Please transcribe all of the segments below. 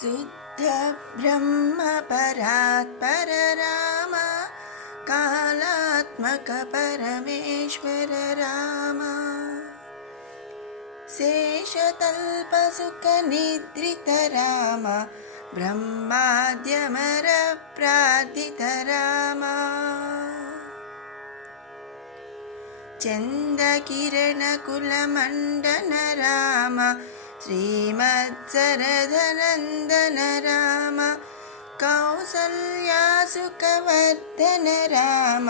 शुद्ध ब्रह्म परात्पर राम कालात्मक परमेश्वर राम शेषतल्प सुख निद्रित राम ब्रह्माद्यमर प्रार्थित राम चंद किरण कुल मंडन राम श्रीमत्सरधनंदन राम कौसल्या सुखवर्धन राम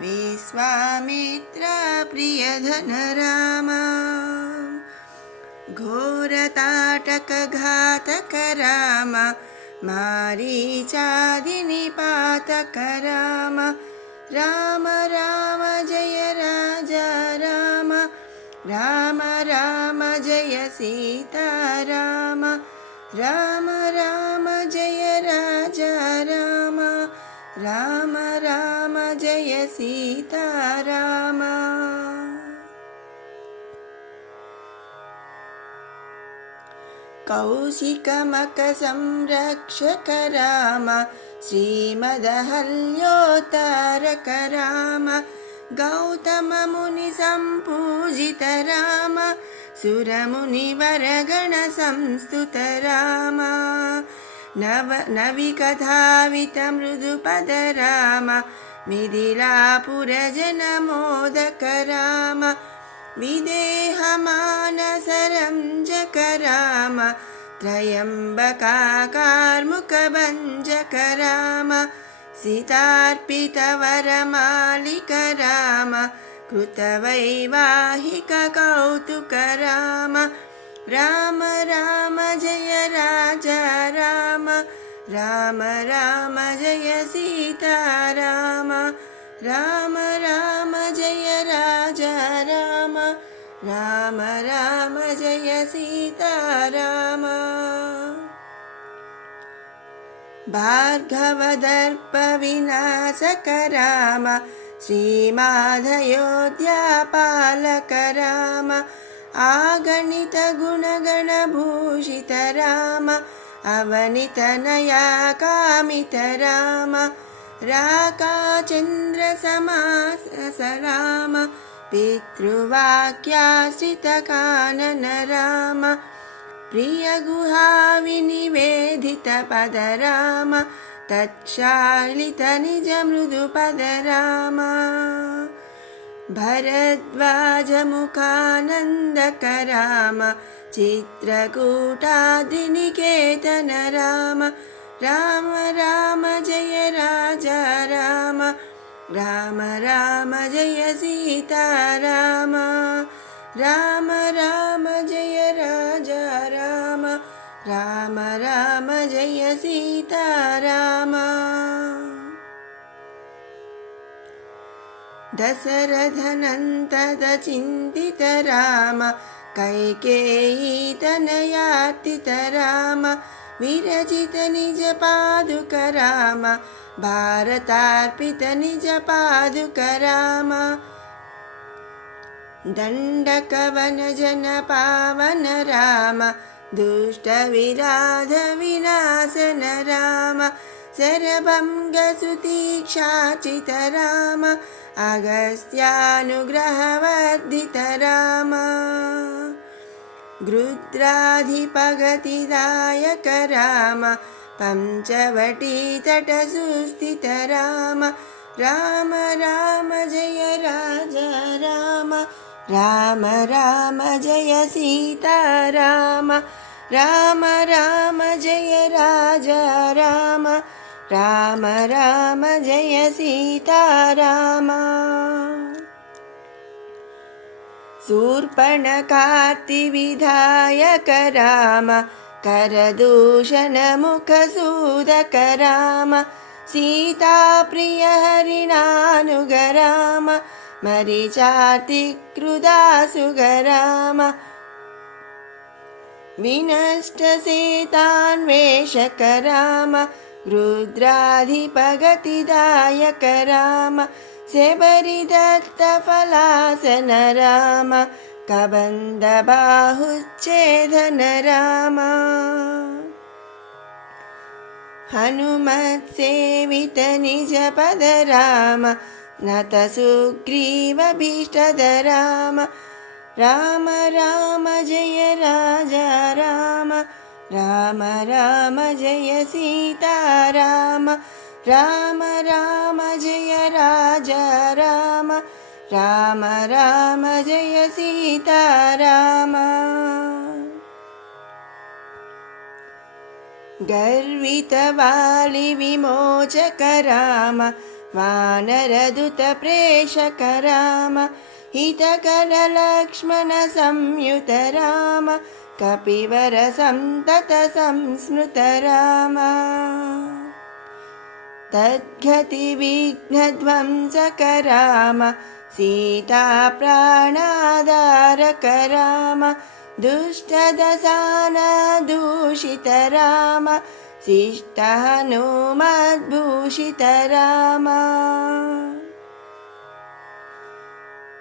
विश्वामित्र प्रियधन राम घोरताटक घातक राम मारीचादिनिपातक राम राम राम जय राजा राम राम राम जय सीता राम राम राम जय राजा राम राम राम जय सीता राम कौशिकमक संरक्षक राम श्रीमदहल्योतारक राम गौतम मुनि संपूजित राम सुरमुनिवरगण संस्तुत राम नविकथावित मृदुपद राम मिथिलापुरजन मोदक राम विदेहमानसरंजक राम त्रयंबकार्मुकभञ्जक राम सीतार्पित वरमालिक राम कृतवैवाहिक कौतुक राम राम राम जय राजा राम राम राम जय सीता राम राम राम जय राजा राम राम राम जय सीता राम भार्गवदर्प विनाशक राम श्रीमाधयोध्यापालक राम आगणित गुणगण भूषित राम अवनित नया कामित राम राकाचन्द्र समास राम पितृवाक्याश्रित कानन राम प्रिय गुहा विनिवेदित पद राम तत्क्षालित निज मृदु पद राम भरद्वाज मुखानंदक राम चित्रकूटाद्रिनिकेतन राम राम राम जय राजा राम राम राम जय सीता राम राम राम जय राजा राम राम राम जय सीता राम दशरथनंतद चिंतित राम कैकेयी तनयार्तित राम विरचित निज पादुक राम भारतार्पित निज पादुक राम दंडकवन जन पावन राम दुष्ट विराध विनाशन राम शरभंग सुतीक्षाचित राम अगस्त्यानुग्रहवर्धित राम गृध्राधिपगतिदायक राम पंचवटी तट सुस्थित राम राम राम जय राजा राम राम राम जय सीता राम राम राम जय राजा राम राम राम जय सीता राम शूर्पणखार्तिविधायक राम करदूषण मुखसूदक राम सीता प्रिय हरिणानुग राम मरीचातिकृदासुग राम विनष्ट सेतान्वेषक राम रुद्राधिपगतिदायक राम शबरिदत्त फलासन राम कबंध बाहुच्छेदन राम हनुमत्सेवित निजपद राम नत सुग्रीवभीष्टद राम राम राम जय राजा राम राम राम जय सीता राम राम राम जय राजा राम राम राम जय सीता राम गर्वित वाली विमोचक राम वानरदूत प्रेषक राम हितकर लक्ष्मण संयुत राम कपिवर संतत संस्मृत राम तद्गति विघ्नध्वंसक राम सीता प्राणाधारक राम दुष्टदशान दूषित राम शिष्ट हनुमद्भूषित राम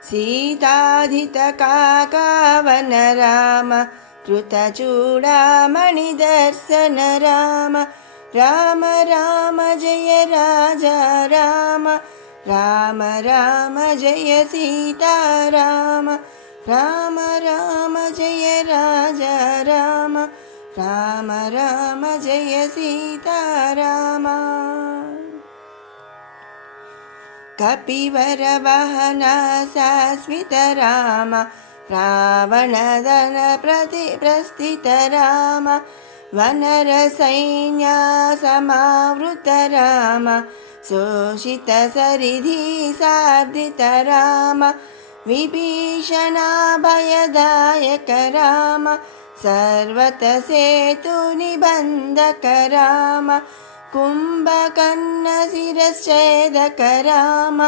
सीताधित काकावन राम कृतचूडामणिदर्शन राम राम राम जय राजा राम राम राम जय सीता राम राम राम जय राजा राम राम राम जय सीता राम कपिवर वाहन शाश्वित राम रावणदन प्रस्थित राम वनर सैन्य समावृत राम शोषित सरिधि सार्धित राम विभीषणाभयदायक राम सर्वत सेतु निबन्धक राम कुम्भकर्ण शिरश्छेदक राम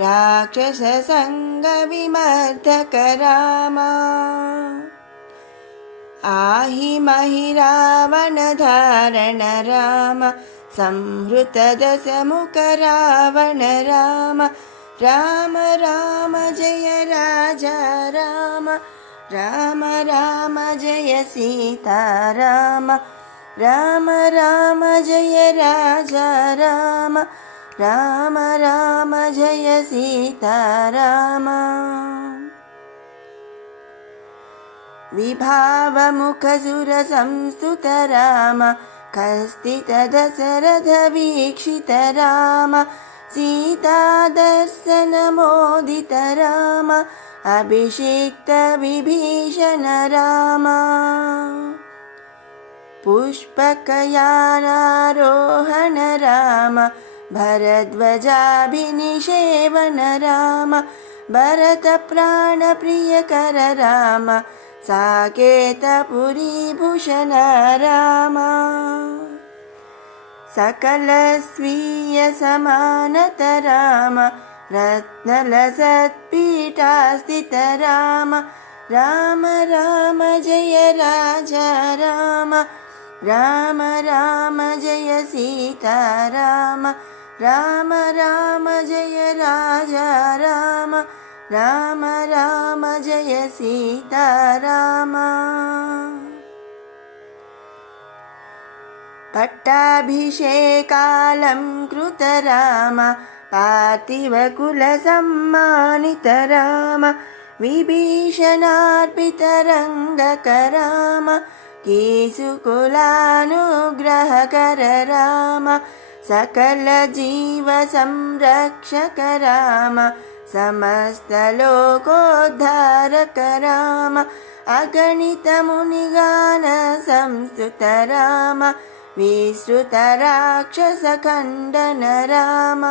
राक्षस संग विमर्दक राम आहि महि रावण धारण राम संहृत दशमुख रावण राम राम राम जय राजा राम राम राम जय सीता राम राम राम जय राजा राम राम राम जय सीता राम विभावमुख सुर संस्तुत राम कस्तित दशरथ वीक्षित राम सीता दर्शन मोदित राम अभिषिक्त विभीषण राम पुष्पकयानारोहण राम भरद्वजाभिनिषेवन राम भरत प्राण प्रियकर राम साकेतपुरी भूषण राम सकल स्वीय समानत राम रत्नलसत्पीठास्थित राम राम राम जय राजा राम राम राम जय सीता राम राम राम जय राजा राम राम राम जय सीता राम पट्टाभिषेकालंकृत राम पार्थिवकुलसम्मानित राम विभीषणार्पित रङ्गक राम केशुकुलानुग्रहकर राम सकल जीव संरक्षक राम समस्त लोकोद्धारक राम अगणित मुनिगान संस्तुत राम विश्रुत राक्षस खण्डन राम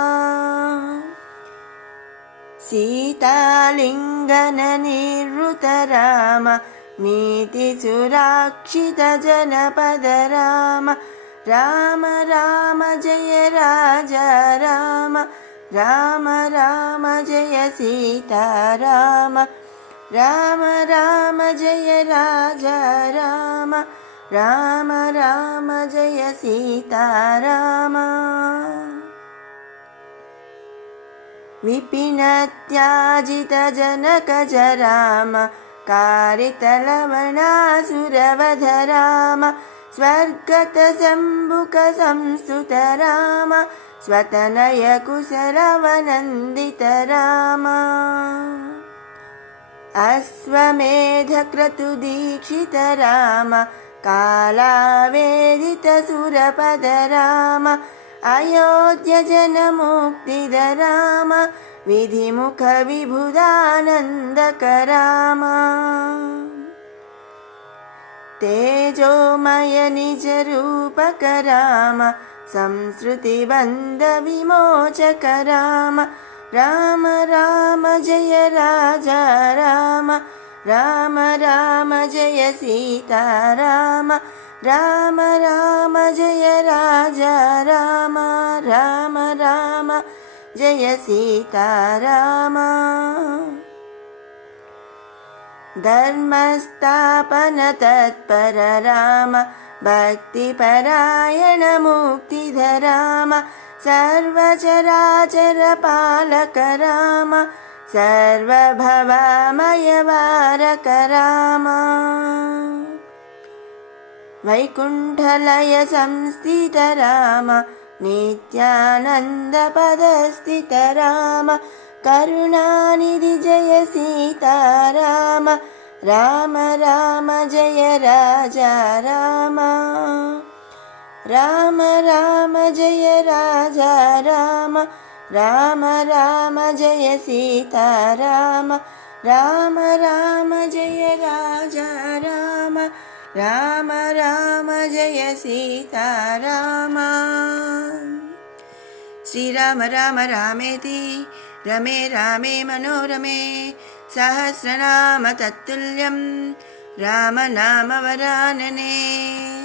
सीतालिङ्गन निवृत राम नीतिसुराक्षित जनपद राम राम राम जय राजा राम राम राम जय सीता राम राम राम जय राजा राम राम राम जय सीता राम विपिनत्याजित जनकज राम कारितलवणासुरवध राम स्वर्गतशम्भुकसंस्तुत राम स्वतनयकुशलवनन्दित राम अश्वमेधक्रतुदीक्षित राम कालावेदितसुरपद राम अयोध्यजनमुक्तिद राम विधिमुखविबुधानन्दक राम तेजोमय निजरूपक राम संसृतिबन्धविमोचक राम राम राम जय राजा राम राम राम जय सीता राम राम राम जय राजा राम राम राम जय सीता राम धर्मस्थापन तत्पर राम भक्तिपरायण मुक्तिद राम सर्वचराचर पालक राम सर्वभवमय वारक राम वैकुण्ठलय संस्थित राम नित्यानन्द पदस्थित राम करुणानिधि जय सीता राम राम राम जय राजा राम राम राम जय राजा राम राम राम जय सीता राम राम राम जय राजा राम राम राम जय सीता राम श्रीराम राम रामेति रमे रामे मनोरमे सहस्रनाम तत्तुल्यं राम नाम वरानने।